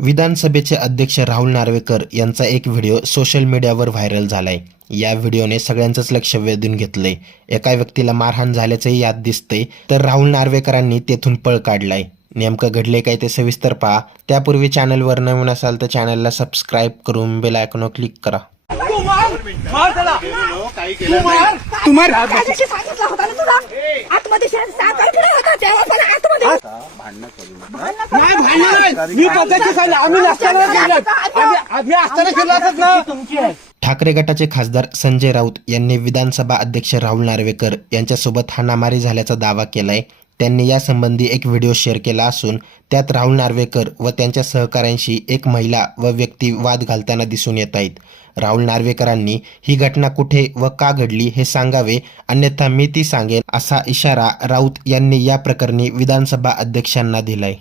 विधानसभेचे अध्यक्ष राहुल नार्वेकर यांचा एक व्हिडिओ सोशल मीडियावर व्हायरल झालाय। या व्हिडिओने सगळ्यांचंच लक्ष वेधून घेतलंय। एका व्यक्तीला मारहाण झाल्याचंही यात दिसतंय, तर राहुल नार्वेकरांनी तेथून पळ काढलाय। नेमकं घडले काय ते सविस्तर पहा। त्यापूर्वी चॅनलवर नवीन असाल तर चॅनलला सबस्क्राईब करून बेल आयकॉनवर क्लिक करा। ठाकरे गटाचे खासदार संजय राऊत यांनी विधानसभा अध्यक्ष राहुल नार्वेकर यांच्यासोबत हाणामारी झाल्याचा दावा केलाय। त्यांनी यासंबंधी एक व्हिडिओ शेअर केला असून त्यात राहुल नार्वेकर व त्यांच्या सहकाऱ्यांशी एक महिला व व्यक्ती वाद घालताना दिसून येत आहेत। राहुल नार्वेकरांनी ही घटना कुठे व का घडली हे सांगावे, अन्यथा मी ती सांगेन असा इशारा राऊत यांनी या प्रकरणी विधानसभा अध्यक्षांना दिलाय।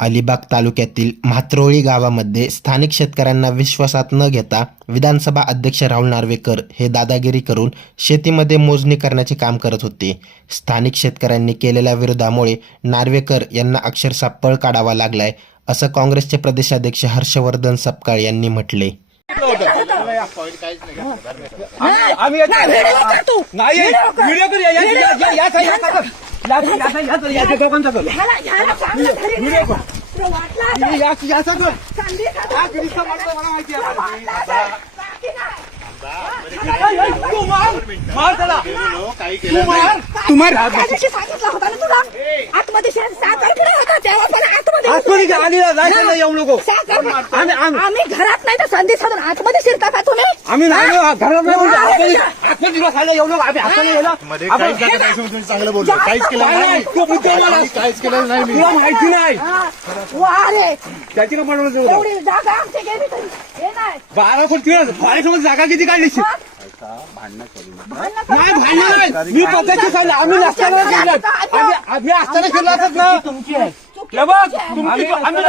अलिबाग तालुक्यातील म्हात्रोळी गावामध्ये स्थानिक शेतकऱ्यांना विश्वासात न घेता विधानसभा अध्यक्ष राहुल नार्वेकर हे दादागिरी करून शेतीमध्ये मोजणी करण्याचे काम करत होते। स्थानिक शेतकऱ्यांनी केलेल्या विरोधामुळे नार्वेकर यांना अक्षरशः पळ काढावा लागलाय, असं काँग्रेसचे प्रदेशाध्यक्ष हर्षवर्धन सपकाळ यांनी म्हटले। आम्ही घरात नाही तर संधी साधून आतमध्ये शिरता का तुम्ही? आम्ही नाही घरात नाही चांगलं बोललो, काहीच केलं नाही, काहीच केलं नाही, तुला माहिती नाही वारे त्याची का म्हणून एवढी जागा आमची गेली तरी हे नाही 12 कोटी फाळीसोबत जागा किती काढली? नाही भांडण नाही, मी पद्धती सांगितलं आम्ही नसताना केलं, आम्ही असताना केलं असत ना तुमची आम्ही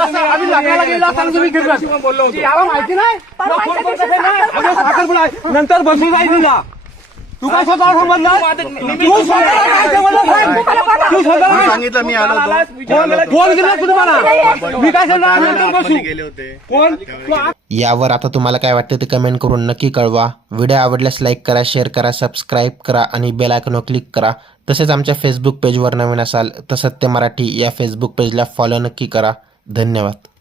लागायला गेला असताना तुम्ही केलं बोललो होतो, याला माहिती नाही नंतर बसून जाईल तुला। तू काय स्वतः समजला? तू स्वतः सांगितलं मी आलो होतो, फोन केला तुम्हाला, मी काय सांगणार गेले होते फोन यावर आता तुम्हाला काय वाटतं ते कमेंट करून नक्की कळवा। व्हिडिओ आवडल्यास लाईक करा, शेअर करा, सबस्क्राईब करा आणि बेल आयकॉनवर क्लिक करा। तसेच आमच्या फेसबुक पेजवर नवीन असाल तर सत्य मराठी या फेसबुक पेजला फॉलो नक्की करा। धन्यवाद।